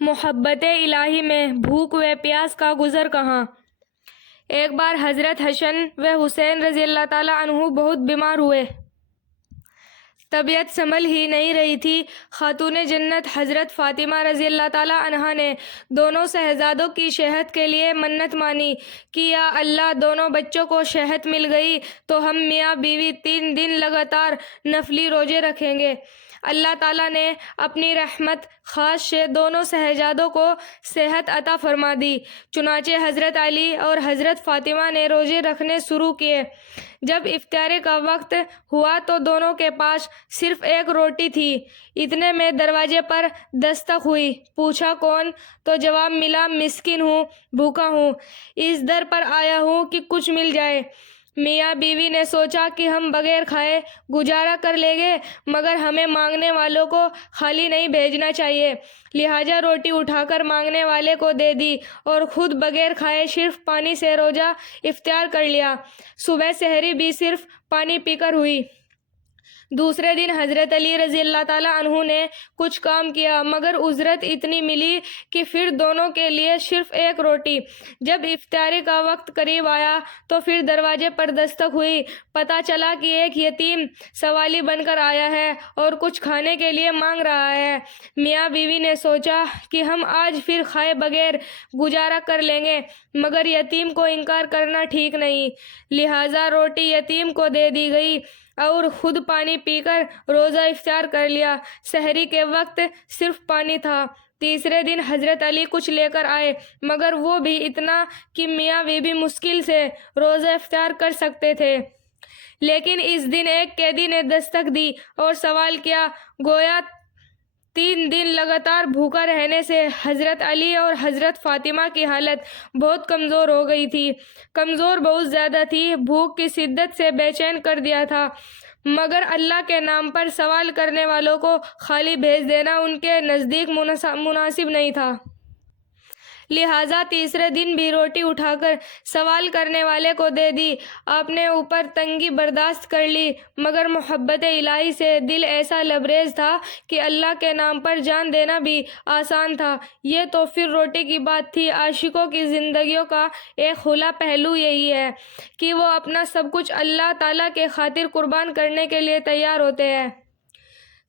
محبت الہی میں بھوک و پیاس کا گزر کہاں۔ ایک بار حضرت حسن و حسین رضی اللہ تعالیٰ عنہ بہت بیمار ہوئے۔ طبیعت سنبھل ہی نہیں رہی تھی۔ خاتون جنت حضرت فاطمہ رضی اللہ تعالیٰ عنہا نے دونوں شہزادوں کی صحت کے لیے منت مانی کہ یا اللہ دونوں بچوں کو صحت مل گئی تو ہم میاں بیوی 3 دن لگاتار نفلی روزے رکھیں گے۔ اللہ تعالیٰ نے اپنی رحمت خاص سے دونوں شہزادوں کو صحت عطا فرما دی۔ چنانچہ حضرت علی اور حضرت فاطمہ نے روزے رکھنے شروع کیے۔ جب افطار کا وقت ہوا تو دونوں کے پاس صرف ایک روٹی تھی۔ اتنے میں دروازے پر دستک ہوئی۔ پوچھا کون؟ تو جواب ملا مسکین ہوں، بھوکا ہوں، اس در پر آیا ہوں کہ کچھ مل جائے۔ میاں بیوی نے سوچا کہ ہم بغیر کھائے گزارا کر لیں گے مگر ہمیں مانگنے والوں کو خالی نہیں بھیجنا چاہیے، لہٰذا روٹی اٹھا کر مانگنے والے کو دے دی اور خود بغیر کھائے صرف پانی سے روزہ افطار کر لیا۔ صبح سحری بھی صرف پانی پی کر ہوئی۔ دوسرے دن حضرت علی رضی اللہ تعالیٰ عنہ نے کچھ کام کیا مگر اجرت اتنی ملی کہ پھر دونوں کے لیے صرف ایک روٹی۔ جب افطاری کا وقت قریب آیا تو پھر دروازے پر دستک ہوئی۔ پتہ چلا کہ ایک یتیم سوالی بن کر آیا ہے اور کچھ کھانے کے لیے مانگ رہا ہے۔ میاں بیوی نے سوچا کہ ہم آج پھر کھائے بغیر گزارا کر لیں گے مگر یتیم کو انکار کرنا ٹھیک نہیں، لہٰذا روٹی یتیم کو دے دی گئی اور خود پانی پی کر روزہ افطار کر لیا۔ سحری کے وقت صرف پانی تھا۔ تیسرے دن حضرت علی کچھ لے کر آئے مگر وہ بھی اتنا کہ میاں بیوی مشکل سے روزہ افطار کر سکتے تھے۔ لیکن اس دن ایک قیدی نے دستک دی اور سوال کیا، گویا 3 دن لگاتار بھوکا رہنے سے حضرت علی اور حضرت فاطمہ کی حالت بہت کمزور ہو گئی تھی۔ کمزور بہت زیادہ تھی، بھوک کی شدت سے بے چین کر دیا تھا مگر اللہ کے نام پر سوال کرنے والوں کو خالی بھیج دینا ان کے نزدیک مناسب نہیں تھا۔ لہٰذا تیسرے دن بھی روٹی اٹھا کر سوال کرنے والے کو دے دی۔ آپ نے اوپر تنگی برداشت کر لی مگر محبت الہی سے دل ایسا لبریز تھا کہ اللہ کے نام پر جان دینا بھی آسان تھا۔ یہ تو پھر روٹی کی بات تھی۔ عاشقوں کی زندگیوں کا ایک کھلا پہلو یہی ہے کہ وہ اپنا سب کچھ اللہ تعالیٰ کے خاطر قربان کرنے کے لیے تیار ہوتے ہیں۔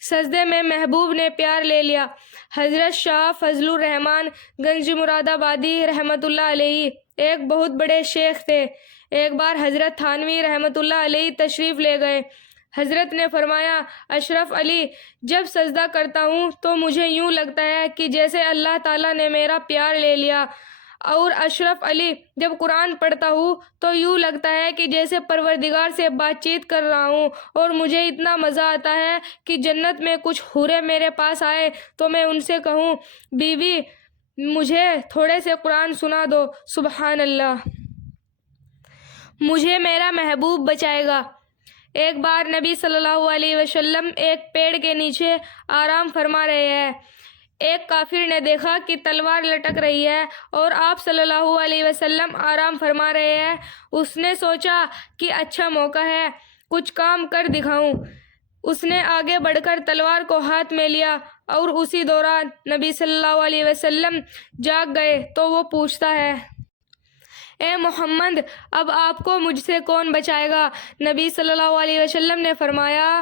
سجدے میں محبوب نے پیار لے لیا۔ حضرت شاہ فضل الرحمن گنج مراد آبادی رحمۃ اللہ علیہ ایک بہت بڑے شیخ تھے۔ ایک بار حضرت تھانوی رحمۃ اللہ علیہ تشریف لے گئے۔ حضرت نے فرمایا، اشرف علی، جب سجدہ کرتا ہوں تو مجھے یوں لگتا ہے کہ جیسے اللہ تعالیٰ نے میرا پیار لے لیا، اور اشرف علی، جب قرآن پڑھتا ہوں تو یوں لگتا ہے کہ جیسے پروردگار سے بات چیت کر رہا ہوں، اور مجھے اتنا مزہ آتا ہے کہ جنت میں کچھ حوریں میرے پاس آئے تو میں ان سے کہوں، بیوی مجھے تھوڑے سے قرآن سنا دو۔ سبحان اللہ، مجھے میرا محبوب بچائے گا۔ ایک بار نبی صلی اللہ علیہ وسلم ایک پیڑ کے نیچے آرام فرما رہے ہیں۔ ایک کافر نے دیکھا کہ تلوار لٹک رہی ہے اور آپ صلی اللہ علیہ وسلم آرام فرما رہے ہیں۔ اس نے سوچا کہ اچھا موقع ہے، کچھ کام کر دکھاؤں۔ اس نے آگے بڑھ کر تلوار کو ہاتھ میں لیا اور اسی دوران نبی صلی اللہ علیہ وسلم جاگ گئے تو وہ پوچھتا ہے، اے محمد، اب آپ کو مجھ سے کون بچائے گا؟ نبی صلی اللہ علیہ وسلم نے فرمایا،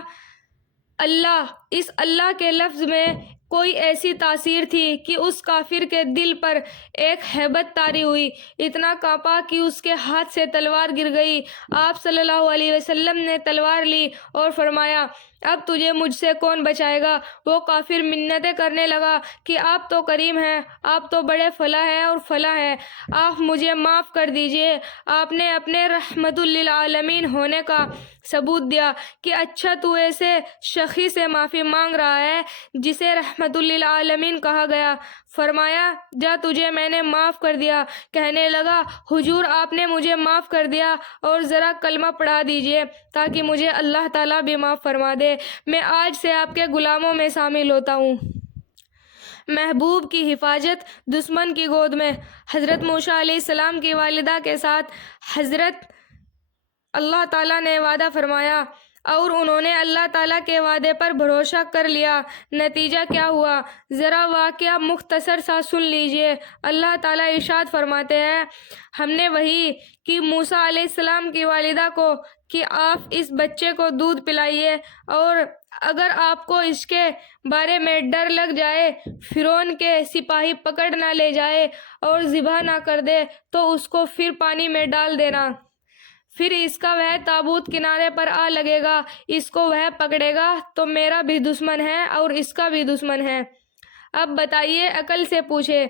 اللہ۔ اس اللہ کے لفظ میں کوئی ایسی تاثیر تھی کہ اس کافر کے دل پر ایک ہیبت طاری ہوئی، اتنا کانپا کہ اس کے ہاتھ سے تلوار گر گئی۔ آپ صلی اللہ علیہ وسلم نے تلوار لی اور فرمایا، اب تجھے مجھ سے کون بچائے گا؟ وہ کافر منتیں کرنے لگا کہ آپ تو کریم ہیں، آپ تو بڑے فلاح ہیں اور فلاح ہیں، آپ مجھے معاف کر دیجئے۔ آپ نے اپنے رحمت للعالمین ہونے کا ثبوت دیا کہ اچھا تو ایسے شخص سے معافی مانگ رہا ہے جسے رحمت للعالمین کہا گیا۔ فرمایا، جا، تجھے میں نے معاف کر دیا۔ کہنے لگا، حضور آپ نے مجھے معاف کر دیا اور ذرا کلمہ پڑھا دیجئے تاکہ مجھے اللہ تعالیٰ بھی معاف فرما دے، میں آج سے آپ کے غلاموں میں شامل ہوتا ہوں۔ محبوب کی حفاظت دشمن کی گود میں۔ حضرت موسیٰ علیہ السلام کی والدہ کے ساتھ حضرت اللہ تعالیٰ نے وعدہ فرمایا، اور انہوں نے اللہ تعالیٰ کے وعدے پر بھروسہ کر لیا۔ نتیجہ کیا ہوا، ذرا واقعہ مختصر سا سن لیجئے۔ اللہ تعالیٰ ارشاد فرماتے ہیں، ہم نے وحی کی موسیٰ علیہ السلام کی والدہ کو کہ آپ اس بچے کو دودھ پلائیے، اور اگر آپ کو اس کے بارے میں ڈر لگ جائے، فرعون کے سپاہی پکڑ نہ لے جائے اور ذبح نہ کر دے، تو اس کو پھر پانی میں ڈال دینا۔ پھر اس کا وہ تابوت کنارے پر آ لگے گا، اس کو وہ پکڑے گا تو میرا بھی دشمن ہے اور اس کا بھی دشمن ہے۔ اب بتائیے، عقل سے پوچھے۔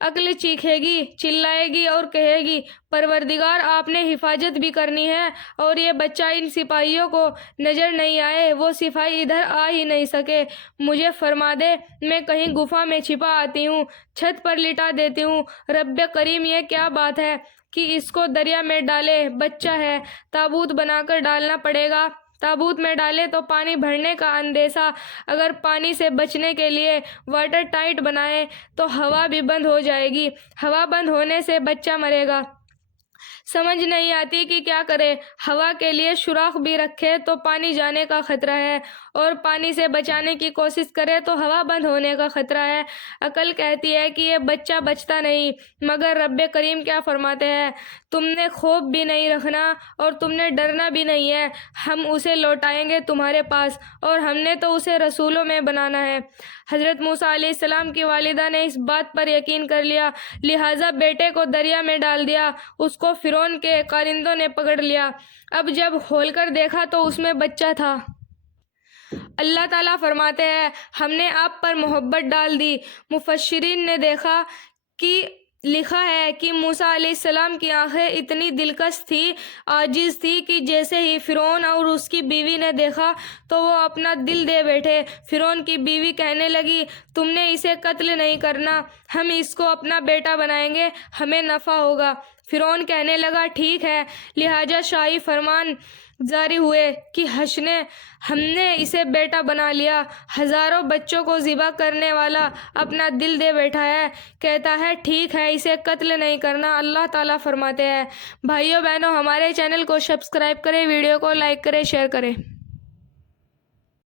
عقل چیخے گی، چلائے گی اور کہے گی، پروردگار آپ نے حفاظت بھی کرنی ہے، اور یہ بچہ ان سپاہیوں کو نظر نہیں آئے، وہ سپاہی ادھر آ ہی نہیں سکے، مجھے فرما دے، میں کہیں گفا میں چھپا آتی ہوں، چھت پر لٹا دیتی ہوں۔ رب کریم، یہ کیا بات ہے کہ اس کو دریا میں ڈالے، بچہ ہے، تابوت بنا کر ڈالنا پڑے گا۔ تابوت میں ڈالے تو پانی بھرنے کا اندیشہ، اگر پانی سے بچنے کے لیے واٹر ٹائٹ بنائے تو ہوا بھی بند ہو جائے گی، ہوا بند ہونے سے بچہ مرے گا۔ سمجھ نہیں آتی کہ کیا کرے، ہوا کے لیے سوراخ بھی رکھے تو پانی جانے کا خطرہ ہے، اور پانی سے بچانے کی کوشش کرے تو ہوا بند ہونے کا خطرہ ہے۔ عقل کہتی ہے کہ یہ بچہ بچتا نہیں، مگر رب کریم کیا فرماتے ہیں، تم نے خوف بھی نہیں رکھنا اور تم نے ڈرنا بھی نہیں ہے، ہم اسے لوٹائیں گے تمہارے پاس، اور ہم نے تو اسے رسولوں میں بنانا ہے۔ حضرت موسیٰ علیہ السلام کی والدہ نے اس بات پر یقین کر لیا، لہٰذا بیٹے کو دریا میں ڈال دیا، اس کو فرعون کے کارندوں نے پکڑ لیا۔ اب جب کھول کر دیکھا تو اس میں بچہ تھا۔ اللہ تعالیٰ فرماتے ہیں، ہم نے آپ پر محبت ڈال دی۔ مفسرین نے لکھا ہے کہ موسیٰ علیہ السلام کی آنکھیں اتنی دلکش تھی، عاجز تھی، کہ جیسے ہی فرعون اور اس کی بیوی نے دیکھا تو وہ اپنا دل دے بیٹھے۔ فرعون کی بیوی کہنے لگی، تم نے اسے قتل نہیں کرنا، ہم اس کو اپنا بیٹا بنائیں گے، ہمیں نفع ہوگا۔ فرعون کہنے لگا، ٹھیک ہے، لہٰذا شاہی فرمان جاری ہوئے کہ ہم نے اسے بیٹا بنا لیا۔ ہزاروں بچوں کو ذبح کرنے والا اپنا دل دے بیٹھا ہے، کہتا ہے ٹھیک ہے، اسے قتل نہیں کرنا۔ اللہ تعالیٰ فرماتے ہیں، بھائیوں بہنوں، ہمارے چینل کو سبسکرائب کریں، ویڈیو کو لائک کریں، شیئر کریں۔